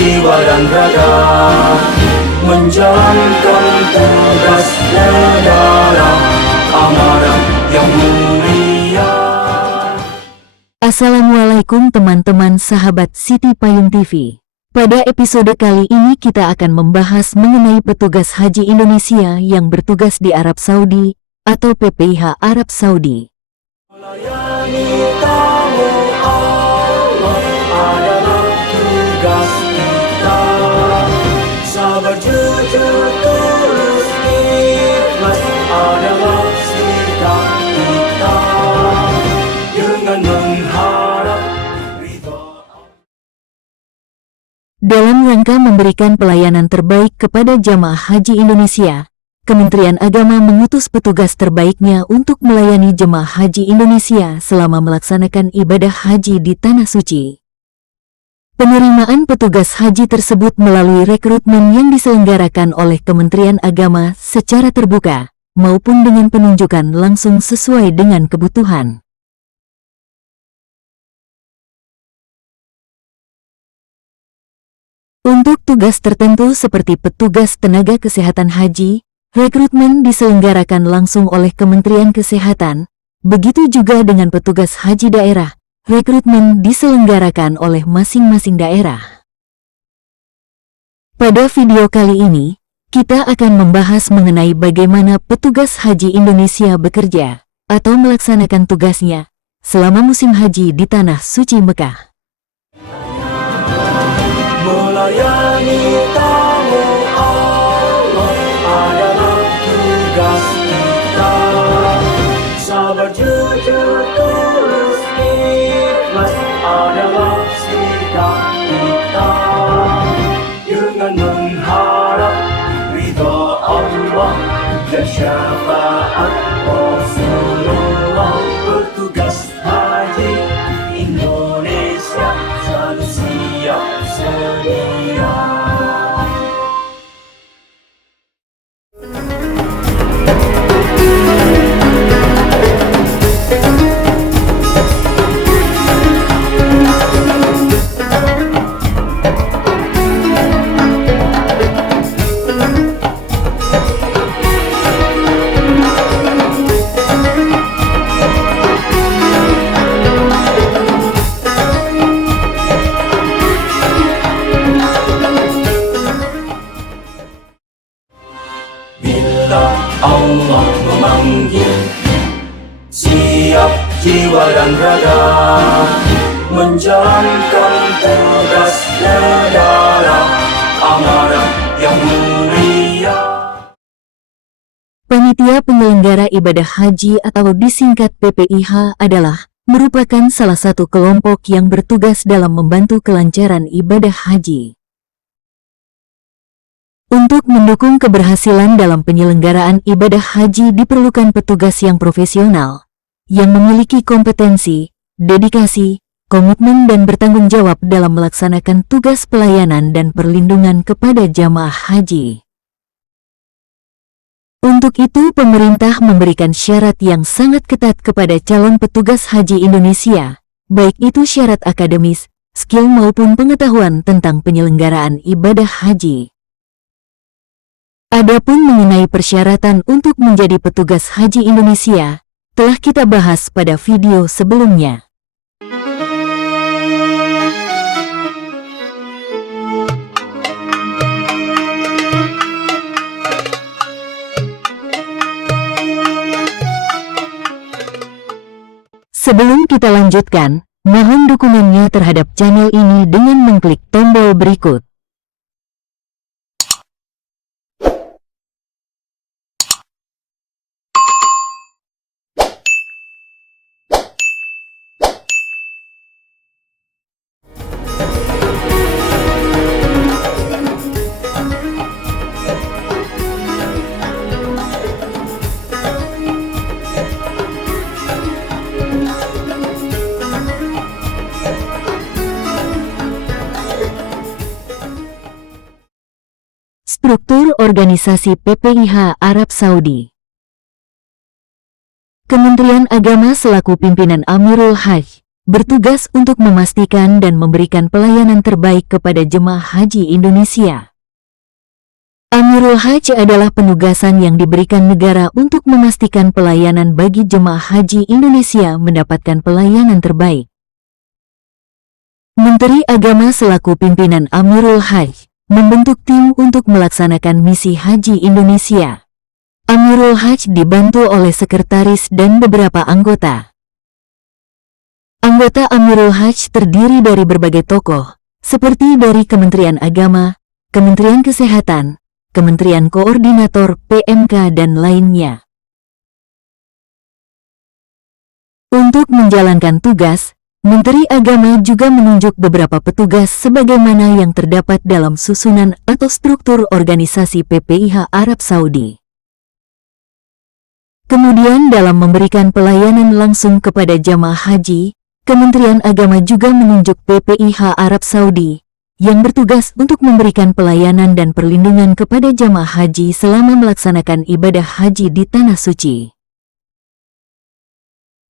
jiwa dan raga, menjalankan tugas negara, amanah yang mulia. Assalamualaikum teman-teman sahabat Siti Payung TV. Pada episode kali ini kita akan membahas mengenai petugas haji Indonesia yang bertugas di Arab Saudi atau PPIH Arab Saudi. Melayani tamu Allah adalah tugas kita. Sabar, jujur, tulus, ikhlas adalah sikap kita. Dengan mengharap ridha. Dalam rangka memberikan pelayanan terbaik kepada jamaah haji Indonesia, Kementerian Agama mengutus petugas terbaiknya untuk melayani jemaah haji Indonesia selama melaksanakan ibadah haji di Tanah Suci. Penerimaan petugas haji tersebut melalui rekrutmen yang diselenggarakan oleh Kementerian Agama secara terbuka, maupun dengan penunjukan langsung sesuai dengan kebutuhan. Untuk tugas tertentu seperti petugas tenaga kesehatan haji, rekrutmen diselenggarakan langsung oleh Kementerian Kesehatan. Begitu juga dengan petugas haji daerah, rekrutmen diselenggarakan oleh masing-masing daerah. Pada video kali ini, kita akan membahas mengenai bagaimana petugas haji Indonesia bekerja atau melaksanakan tugasnya selama musim haji di Tanah Suci Mekah. Melayani tamu Allah adalah tugas kita. Sabar, jujur, tulus, ikhlas adalah sikap kita. Dengan mengharap ridha Allah dan syafaat Rasulullah, bertugas haji Indonesia selalu siap sedia. Bila Allah memanggil, siap jiwa dan raga, menjalankan tugas negara, amanah yang mulia. Panitia penyelenggara ibadah haji atau disingkat PPIH adalah merupakan salah satu kelompok yang bertugas dalam membantu kelancaran ibadah haji. Untuk mendukung keberhasilan dalam penyelenggaraan ibadah haji diperlukan petugas yang profesional, yang memiliki kompetensi, dedikasi, komitmen dan bertanggung jawab dalam melaksanakan tugas pelayanan dan perlindungan kepada jamaah haji. Untuk itu pemerintah memberikan syarat yang sangat ketat kepada calon petugas haji Indonesia, baik itu syarat akademis, skill maupun pengetahuan tentang penyelenggaraan ibadah haji. Adapun mengenai persyaratan untuk menjadi petugas haji Indonesia, telah kita bahas pada video sebelumnya. Sebelum kita lanjutkan, mohon dukungannya terhadap channel ini dengan mengklik tombol berikut. Struktur organisasi PPIH Arab Saudi. Kementerian Agama selaku pimpinan Amirul Hajj bertugas untuk memastikan dan memberikan pelayanan terbaik kepada jemaah haji Indonesia. Amirul Hajj adalah penugasan yang diberikan negara untuk memastikan pelayanan bagi jemaah haji Indonesia mendapatkan pelayanan terbaik. Menteri Agama selaku pimpinan Amirul Hajj membentuk tim untuk melaksanakan misi haji Indonesia. Amirul Hajj dibantu oleh sekretaris dan beberapa anggota. Anggota Amirul Hajj terdiri dari berbagai tokoh, seperti dari Kementerian Agama, Kementerian Kesehatan, Kementerian Koordinator PMK dan lainnya. Untuk menjalankan tugas, Menteri Agama juga menunjuk beberapa petugas sebagaimana yang terdapat dalam susunan atau struktur organisasi PPIH Arab Saudi. Kemudian dalam memberikan pelayanan langsung kepada jamaah haji, Kementerian Agama juga menunjuk PPIH Arab Saudi yang bertugas untuk memberikan pelayanan dan perlindungan kepada jamaah haji selama melaksanakan ibadah haji di Tanah Suci.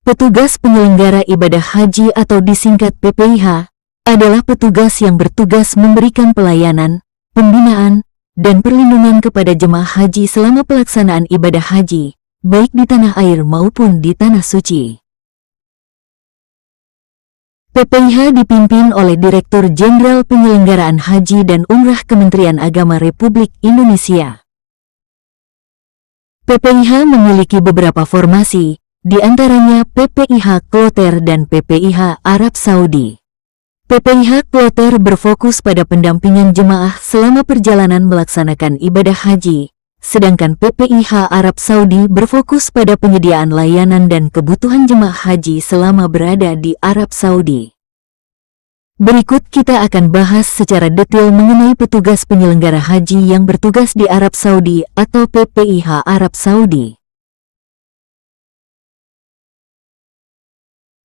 Petugas penyelenggara ibadah haji atau disingkat PPIH adalah petugas yang bertugas memberikan pelayanan, pembinaan, dan perlindungan kepada jemaah haji selama pelaksanaan ibadah haji, baik di tanah air maupun di Tanah Suci. PPIH dipimpin oleh Direktur Jenderal Penyelenggaraan Haji dan Umrah Kementerian Agama Republik Indonesia. PPIH memiliki beberapa formasi, di antaranya PPIH Kloter dan PPIH Arab Saudi. PPIH Kloter berfokus pada pendampingan jemaah selama perjalanan melaksanakan ibadah haji, sedangkan PPIH Arab Saudi berfokus pada penyediaan layanan dan kebutuhan jemaah haji selama berada di Arab Saudi. Berikut kita akan bahas secara detail mengenai petugas penyelenggara haji yang bertugas di Arab Saudi atau PPIH Arab Saudi.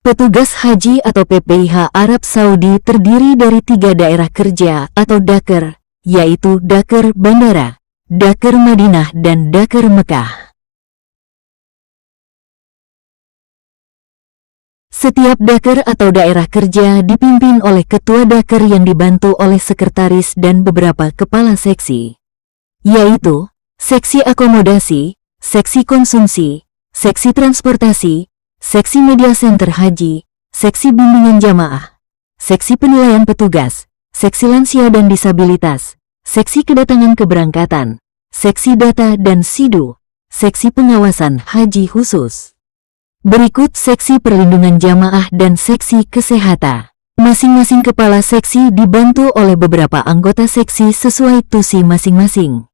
Petugas haji atau PPIH Arab Saudi terdiri dari 3 daerah kerja atau Daker, yaitu Daker Bandara, Daker Madinah, dan Daker Mekah. Setiap Daker atau daerah kerja dipimpin oleh ketua Daker yang dibantu oleh sekretaris dan beberapa kepala seksi, yaitu seksi akomodasi, seksi konsumsi, seksi transportasi, seksi media center haji, seksi bimbingan jamaah, seksi penilaian petugas, seksi lansia dan disabilitas, seksi kedatangan keberangkatan, seksi data dan SIDU, seksi pengawasan haji khusus. Berikut seksi perlindungan jamaah dan seksi kesehatan. Masing-masing kepala seksi dibantu oleh beberapa anggota seksi sesuai tusi masing-masing.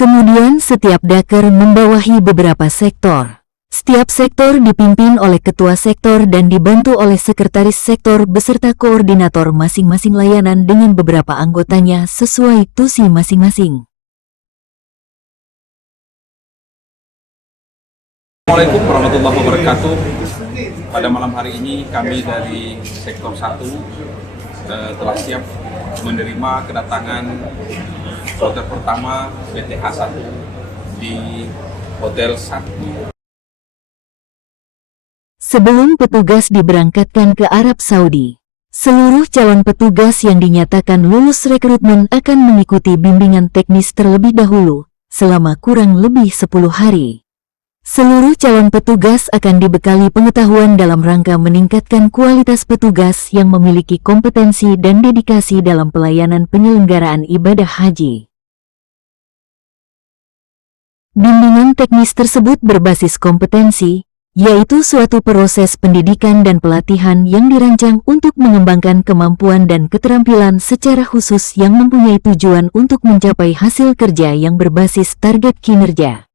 Kemudian setiap Daker membawahi beberapa sektor. Setiap sektor dipimpin oleh ketua sektor dan dibantu oleh sekretaris sektor beserta koordinator masing-masing layanan dengan beberapa anggotanya sesuai tusi masing-masing. Assalamualaikum warahmatullahi wabarakatuh. Pada malam hari ini kami dari sektor 1 telah siap menerima kedatangan kloter pertama BTH 1 di Hotel 1. Sebelum petugas diberangkatkan ke Arab Saudi, seluruh calon petugas yang dinyatakan lulus rekrutmen akan mengikuti bimbingan teknis terlebih dahulu, selama kurang lebih 10 hari. Seluruh calon petugas akan dibekali pengetahuan dalam rangka meningkatkan kualitas petugas yang memiliki kompetensi dan dedikasi dalam pelayanan penyelenggaraan ibadah haji. Bimbingan teknis tersebut berbasis kompetensi, yaitu suatu proses pendidikan dan pelatihan yang dirancang untuk mengembangkan kemampuan dan keterampilan secara khusus yang mempunyai tujuan untuk mencapai hasil kerja yang berbasis target kinerja.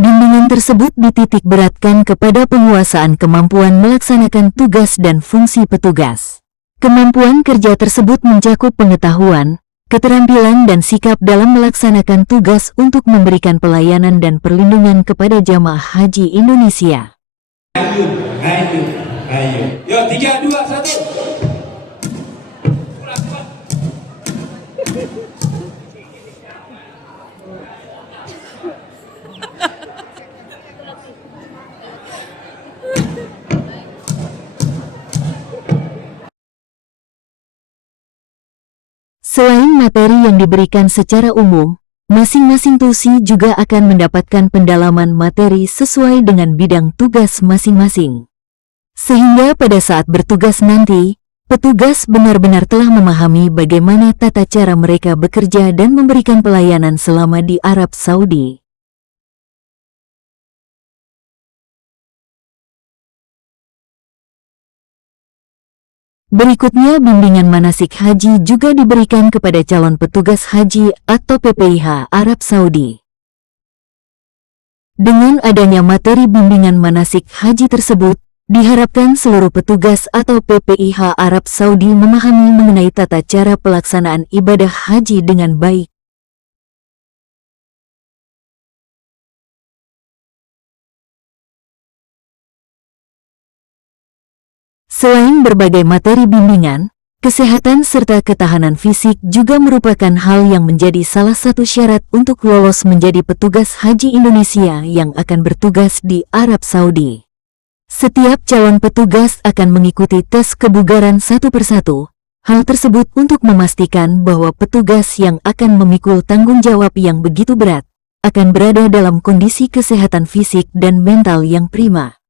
Bimbingan tersebut dititik beratkan kepada penguasaan kemampuan melaksanakan tugas dan fungsi petugas. Kemampuan kerja tersebut mencakup pengetahuan, keterampilan dan sikap dalam melaksanakan tugas untuk memberikan pelayanan dan perlindungan kepada jamaah haji Indonesia. Ayo. Yo, 3, 2, 1. materi yang diberikan secara umum, masing-masing tusi juga akan mendapatkan pendalaman materi sesuai dengan bidang tugas masing-masing. Sehingga pada saat bertugas nanti, petugas benar-benar telah memahami bagaimana tata cara mereka bekerja dan memberikan pelayanan selama di Arab Saudi. Berikutnya, bimbingan manasik haji juga diberikan kepada calon petugas haji atau PPIH Arab Saudi. Dengan adanya materi bimbingan manasik haji tersebut, diharapkan seluruh petugas atau PPIH Arab Saudi memahami mengenai tata cara pelaksanaan ibadah haji dengan baik. Selain berbagai materi bimbingan, kesehatan serta ketahanan fisik juga merupakan hal yang menjadi salah satu syarat untuk lolos menjadi petugas haji Indonesia yang akan bertugas di Arab Saudi. Setiap calon petugas akan mengikuti tes kebugaran satu persatu. Hal tersebut untuk memastikan bahwa petugas yang akan memikul tanggung jawab yang begitu berat akan berada dalam kondisi kesehatan fisik dan mental yang prima.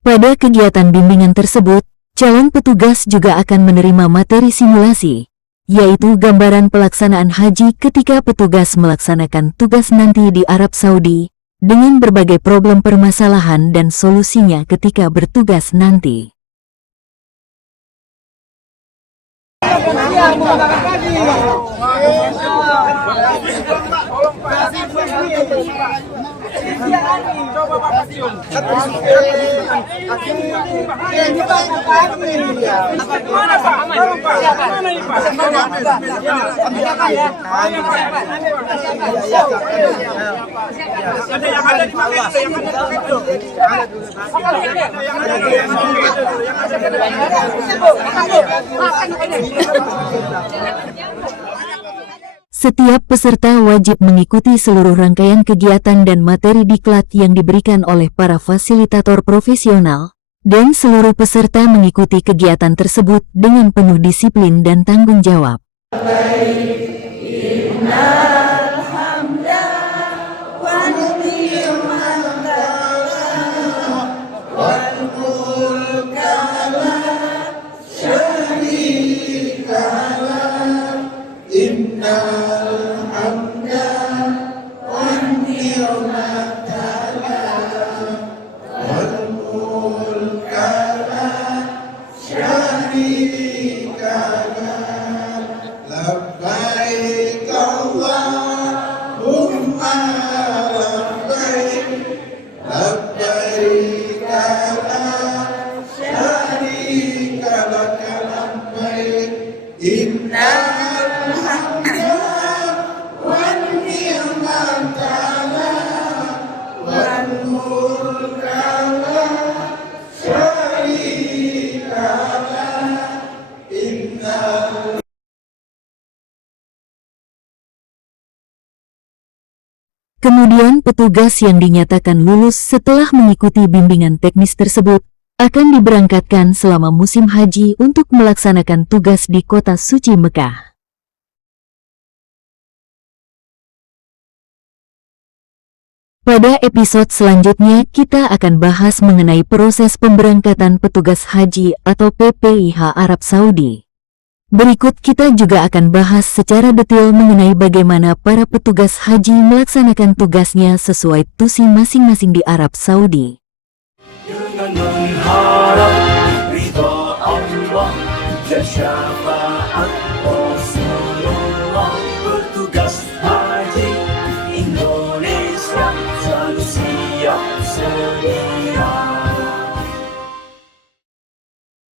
Pada kegiatan bimbingan tersebut, calon petugas juga akan menerima materi simulasi, yaitu gambaran pelaksanaan haji ketika petugas melaksanakan tugas nanti di Arab Saudi, dengan berbagai problem permasalahan dan solusinya ketika bertugas nanti. Setiap peserta wajib mengikuti seluruh rangkaian kegiatan dan materi diklat yang diberikan oleh para fasilitator profesional, dan seluruh peserta mengikuti kegiatan tersebut dengan penuh disiplin dan tanggung jawab. Kemudian petugas yang dinyatakan lulus setelah mengikuti bimbingan teknis tersebut akan diberangkatkan selama musim haji untuk melaksanakan tugas di kota suci Mekah. Pada episode selanjutnya kita akan bahas mengenai proses pemberangkatan petugas haji atau PPIH Arab Saudi. Berikut kita juga akan bahas secara detail mengenai bagaimana para petugas haji melaksanakan tugasnya sesuai tusi masing-masing di Arab Saudi. Dengan mengharap ridha Allah dan syafaat